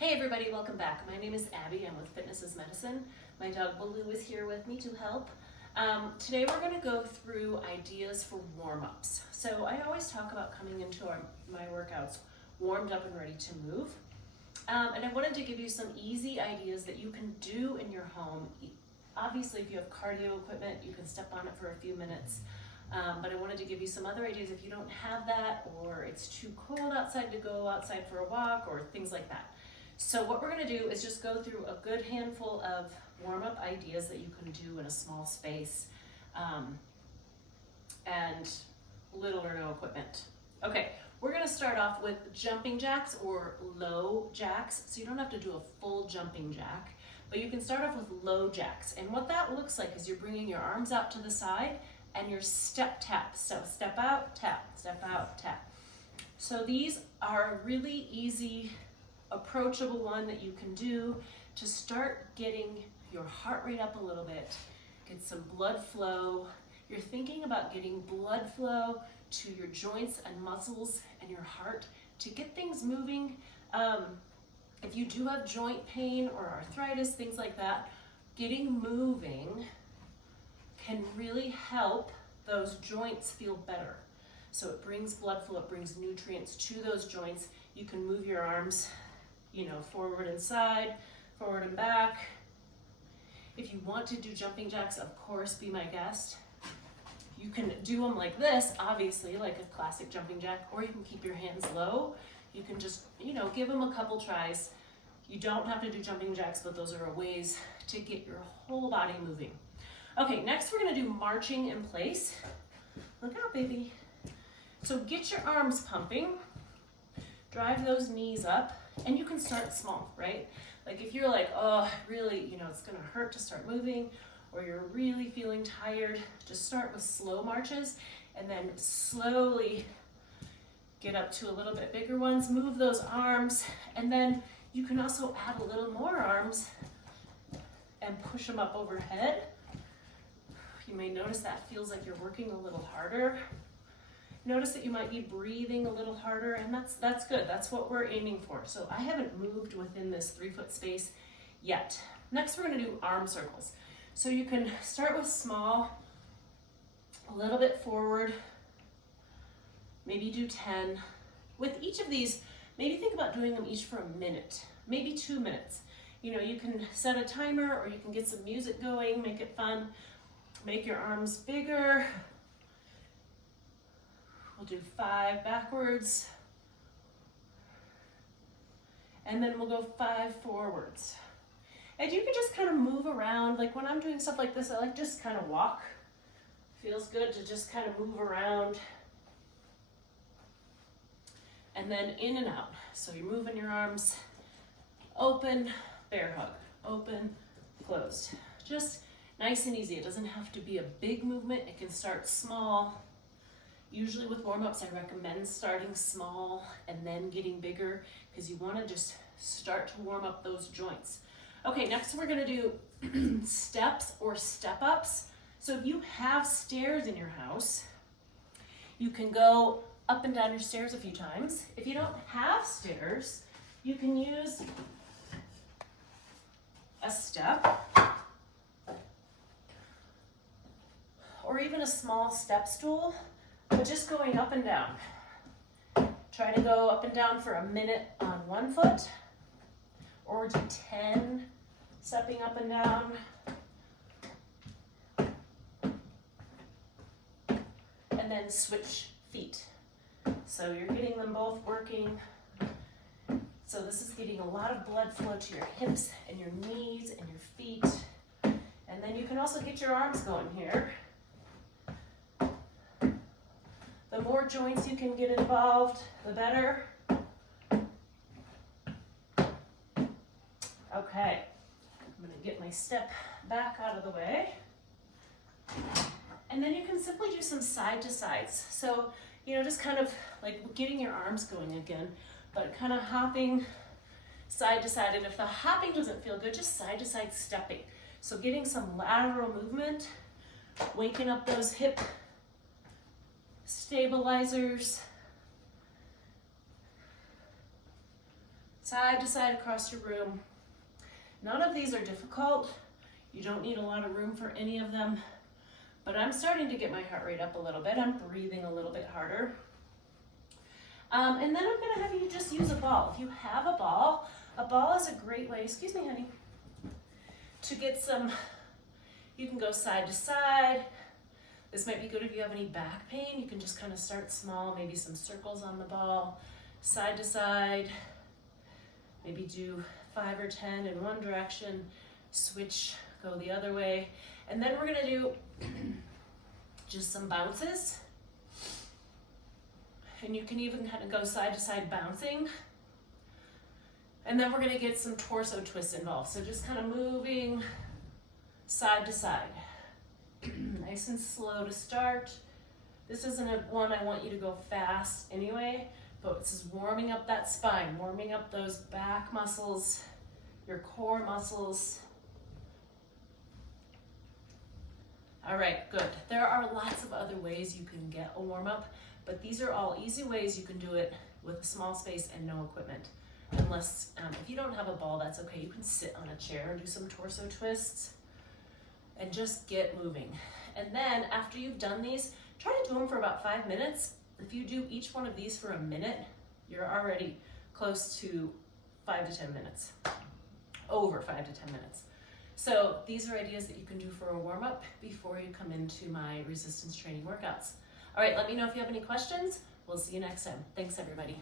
Hey everybody, welcome back. My name is Abby. I'm with Fitness is Medicine. My dog Baloo is here with me to help. Today we're going to go through ideas for warm-ups. So I always talk about coming into my workouts warmed up and ready to move. And I wanted to give you some easy ideas that you can do in your home. Obviously, if you have cardio equipment, you can step on it for a few minutes. But I wanted to give you some other ideas if you don't have that, or it's too cold outside to go outside for a walk, or things like that. So what we're going to do is just go through a good handful of warm-up ideas that you can do in a small space and little or no equipment. Okay, we're going to start off with jumping jacks or low jacks. So you don't have to do a full jumping jack, but you can start off with low jacks. And what that looks like is you're bringing your arms out to the side and your step tap. So step out, tap, step out, tap. So these are really easy, approachable one that you can do to start getting your heart rate up a little bit, get some blood flow. You're thinking about getting blood flow to your joints and muscles and your heart to get things moving. If you do have joint pain or arthritis, things like that, getting moving can really help those joints feel better. So it brings blood flow, it brings nutrients to those joints. You can move your arms, forward and side, forward and back. If you want to do jumping jacks, of course, be my guest. You can do them like this, obviously, like a classic jumping jack, or you can keep your hands low. You can just, give them a couple tries. You don't have to do jumping jacks, but those are ways to get your whole body moving. Okay, next we're gonna do marching in place. Look out, baby. So get your arms pumping, drive those knees up, and you can start small, right? Like if you're like, oh, really, it's gonna hurt to start moving, or you're really feeling tired, just start with slow marches and then slowly get up to a little bit bigger ones, move those arms, and then you can also add a little more arms and push them up overhead. You may notice that feels like you're working a little harder. Notice that you might be breathing a little harder, and that's good. That's what we're aiming for. So I haven't moved within this 3-foot space yet. Next, we're gonna do arm circles. So you can start with small, a little bit forward, maybe do 10. With each of these, maybe think about doing them each for a minute, maybe 2 minutes. You can set a timer, or you can get some music going, make it fun. Make your arms bigger. We'll do 5 backwards. And then we'll go 5 forwards. And you can just kind of move around. Like when I'm doing stuff like this, I like just kind of walk. Feels good to just kind of move around. And then in and out. So you're moving your arms, open, bear hug, open, closed. Just nice and easy. It doesn't have to be a big movement. It can start small. Usually with warm-ups, I recommend starting small and then getting bigger because you want to just start to warm up those joints. Okay, next we're going to do steps or step-ups. So if you have stairs in your house, you can go up and down your stairs a few times. If you don't have stairs, you can use a step or even a small step stool. But just going up and down. Try to go up and down for a minute on one foot, or do 10 stepping up and down. And then switch feet. So you're getting them both working. So this is getting a lot of blood flow to your hips and your knees and your feet. And then you can also get your arms going here. The more joints you can get involved, the better. Okay, I'm gonna get my step back out of the way. And then you can simply do some side to sides. So, just kind of like getting your arms going again, but kind of hopping side to side. And if the hopping doesn't feel good, just side to side stepping. So getting some lateral movement, waking up those hip stabilizers. side to side across your room. None of these are difficult. You don't need a lot of room for any of them, but I'm starting to get my heart rate up a little bit. I'm breathing a little bit harder. And then I'm gonna have you just use a ball. If you have a ball is a great way, excuse me, honey, to get some, you can go side to side. This might be good if you have any back pain. You can just kind of start small, maybe some circles on the ball, side to side. Maybe do 5 or 10 in one direction, switch, go the other way. And then we're gonna do just some bounces. And you can even kind of go side to side bouncing. And then we're gonna get some torso twists involved. So just kind of moving side to side. Nice and slow to start. This isn't one I want you to go fast anyway, but this is warming up that spine, warming up those back muscles, your core muscles. All right, good. There are lots of other ways you can get a warm up, but these are all easy ways you can do it with a small space and no equipment. Unless, if you don't have a ball, that's okay. You can sit on a chair and do some torso twists and just get moving. And then after you've done these, try to do them for about 5 minutes. If you do each one of these for a minute, you're already close to 5 to 10 minutes, over 5 to 10 minutes. So these are ideas that you can do for a warm up before you come into my resistance training workouts. All right, let me know if you have any questions. We'll see you next time. Thanks, everybody.